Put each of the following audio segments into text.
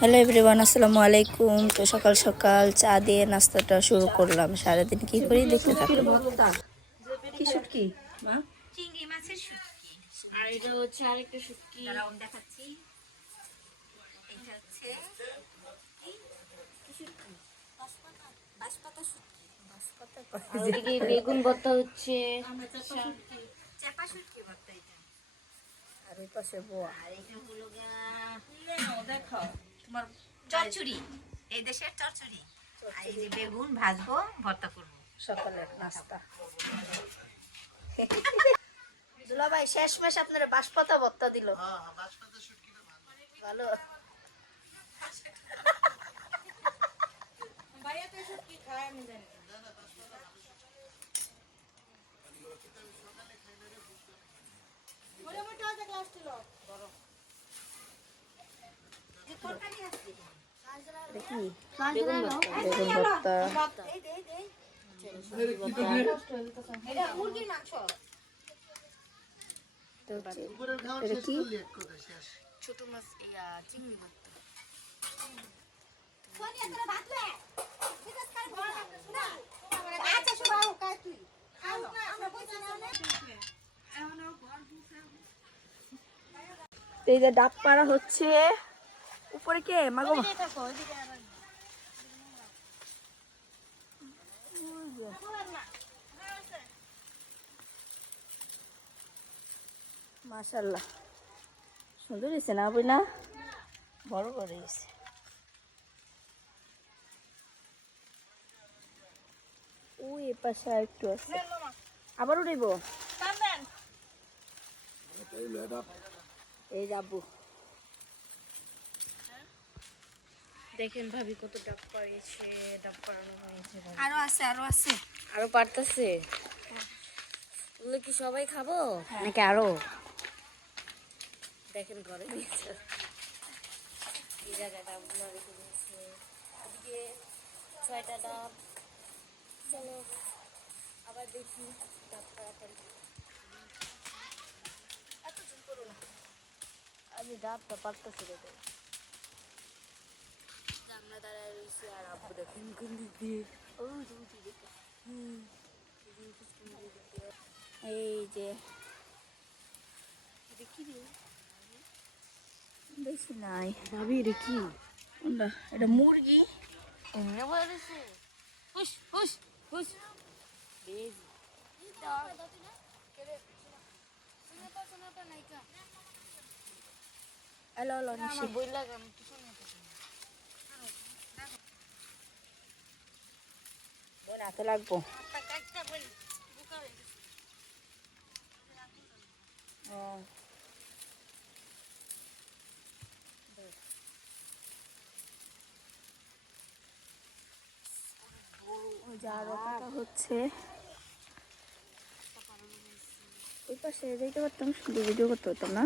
Hello everyone, আসসালামু আলাইকুম। তো সকাল সকাল চা দিয়ে নাস্তাটা শুরু করলাম। সারাদিন কি করি দেখতে থাকো। কি শুটকি? চিংড়ি মাছের শুটকি। আর এটা হচ্ছে আরেকটা শুটকি, দাঁড়াও দেখাচ্ছি। এটা হচ্ছে কি শুটকি? বাঁশপাতা শুটকি। আর ওদিকে বেগুন ভর্তা হচ্ছে, চাপা শুটকি ভর্তা এটা। আর ওই পাশে বোয়া। আর এটা হলো দেখো তোমার চচ্চড়ি, এই দেশের চচ্চড়ি। আর এই যে বেগুন ভাজবো, ভর্তা করবো। সকালের নাস্তা। দুলাভাই শেষমেশ আপনারা বাঁশপাতা ভর্তা দিল। ভালো। ভাইয়া তো শুটকি খায়, আমি জানি। দেখি বেগুন ভর্তা। এটা মুরগির মাংস। এটা কি? ছোট মাছ, চিংড়ি ভর্তা। এই যে ডাব পাড়া হচ্ছে। উপরে কে মাগো? মাশাআল্লাহ, সুন্দর হয়েছে না বই না? বড় বড় হয়েছে। ওই এ পাশে একটু আছে, আবার উঠাইব। এই যাবো। দেখেন ভাবি কত ডাব পাড়িয়েছে, ডাব পাড়ানো হয়েছে। আরো আছে, আরো আছে। আরো পারতেছে। ওগুলো কি সবাই খাবো নাকি আরো? দেখেন ঘরে নিয়েছে, এই জায়গায় ডাবগুলো রেখে দিয়েছে। এদিকে 6টা ডাব। চলো আবার দেখি ডাব তাড়াতাড়ি। এত জুম করো না, আমি ডাবটা পারতেছি রেখে। জানলা দাঁড়ায় রয়েছে আর আব্বু দেখেন কোন দিক দিয়ে। ও এই যে দেখি রে, বেশি নাই ভাবি। এটা কি? কোনটা? এটা মুরগি। এমনি বলেছে হুস হুস হুস বেজি হ্যালো হ্যালো নিশি। বই লাগে, আমি কিছু নেই। বোন হাতে লাগবো। হ্যাঁ, ওই যে আরো কাটা হচ্ছে। ওই পাশে যাইতে পারতাম, শুধু ভিডিও করতে পারতাম না।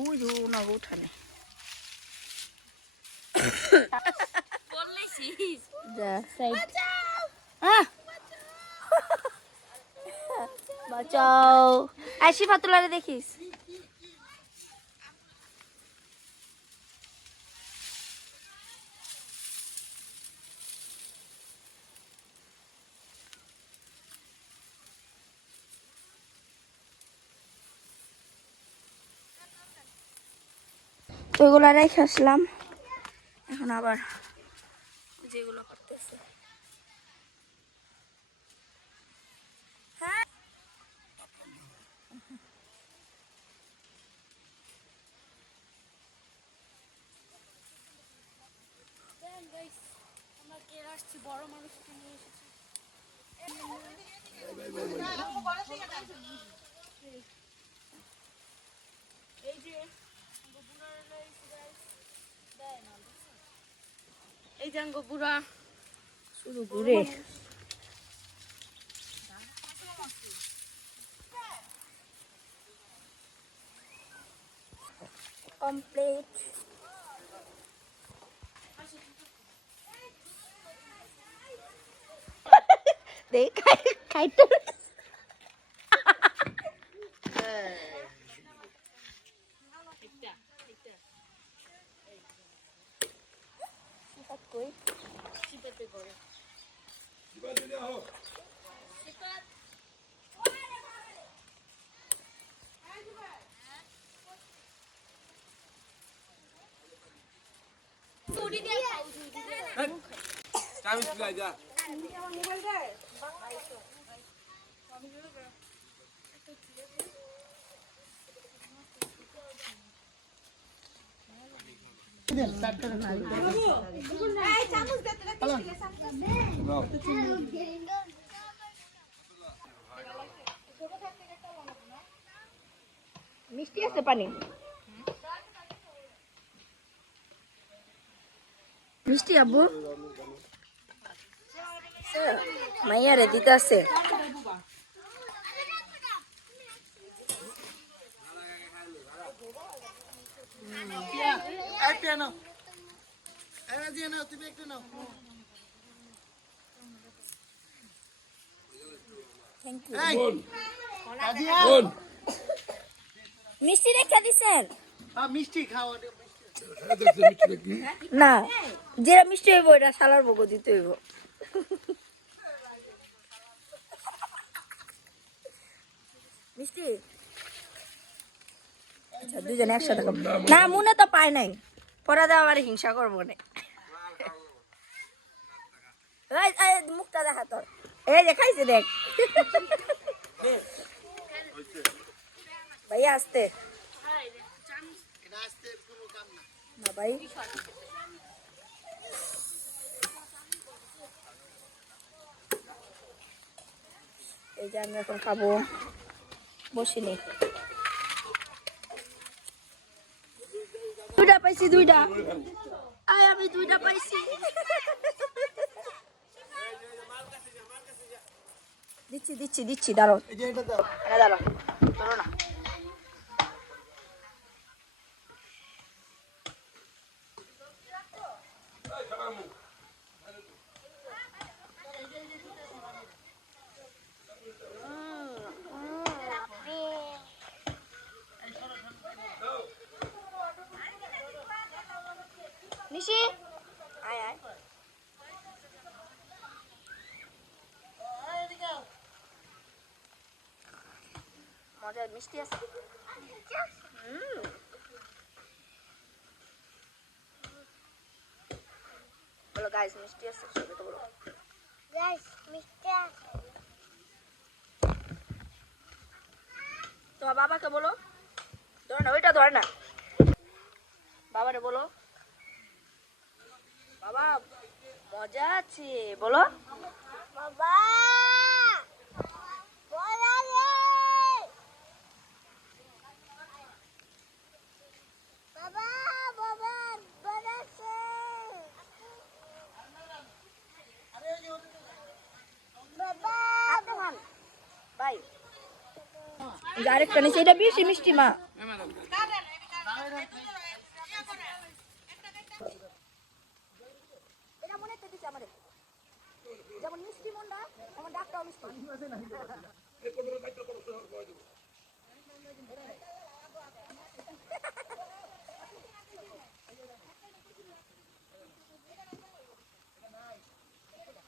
ওই যে ওনাকে উঠানে যা সাইড। বাঁচাও। আইসি ফাতুলারে দেখিস। তো ওইগুলো রেখে আসলাম। এখন আবার যেগুলো করতেছে। বড় মানুষকে নিয়ে এসেছি। এই যে বুড়া শুধু ঘুরে। কমপ্লিট। দেখ খাইতে কই মিষ্টি আছে পানি মিষ্টি আব্বু মাইয়ারে দিতে আছে মিষ্টি রেখা দিছেন মিষ্টি খাওয়া না যেটা মিষ্টি হইব এটা শালার বগো দিতে হইব মিষ্টি আচ্ছা দুজনে একসাথে খাবো না মনে তো পায় নাই পরে দেওয়া আমার হিংসা করবো না মুখটা দেখা তোর এই যে খাইছে দেখ ভাইয়া আসতে না ভাই এই যে আমি এখন খাবো বসিনি দুইটা পাইছি দুইটা আয় আমি দুইটা পাইছি দিচ্ছি দিচ্ছি দিচ্ছি দাঁড়ো দাঁড়ো ধরো না নিশি আয় আয় মজার মিষ্টি আছে বলো গাইস মিষ্টি আছে সবাই তো বলো গাইস মিষ্টি আছে তো বাবাকে বলো ধর না ওইটা ধর না বাবারে বলো বাবা মজা আছে বলো বাবা বলা রে বাবা বাবা বলাছে বাবা আপনি ভাই আরেকটা নিচে এটা বেশি মিষ্টি মা যেমন মিষ্টি মন্ডা আমার ডাকটাও মিষ্টি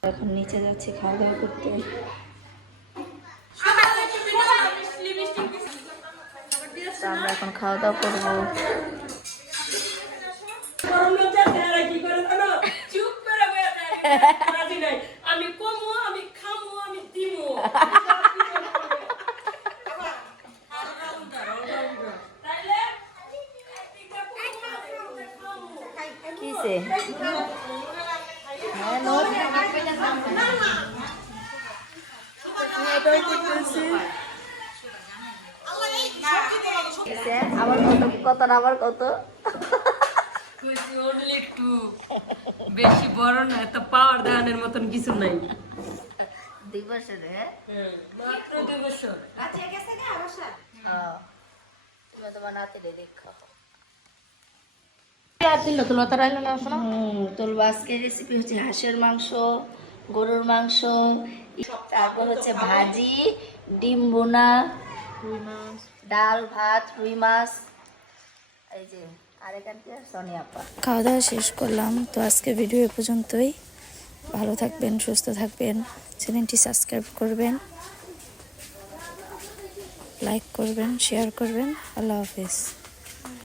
এখন নিচে যাচ্ছি খাওয়া দাওয়া করতে আমরা এখন খাওয়া দাওয়া করবো আমি কমো আমি খামো আমি দিমো কিসে আবার কত না আবার কত একটু বেশি বড় না এত পাওয়ার দেওয়ানোর মতন কিছু নাই 2 বছরে মাত্র 2 বছর তুমি তোমার নাতি দেখো তুলবো আজকে রেসিপি হচ্ছে হাঁসের মাংস গরুর মাংস তারপর হচ্ছে ভাজি ডিম বোনা ডাল ভাত রুই মাছ এই যে আর এখানকে সোনিয়া আপা। খাওয়া দাওয়া শেষ করলাম। তো আজকে ভিডিও এ পর্যন্তই। ভালো থাকবেন, সুস্থ থাকবেন, চ্যানেলটি সাবস্ক্রাইব করবেন, লাইক করবেন, শেয়ার করবেন। আল্লাহ হাফেজ।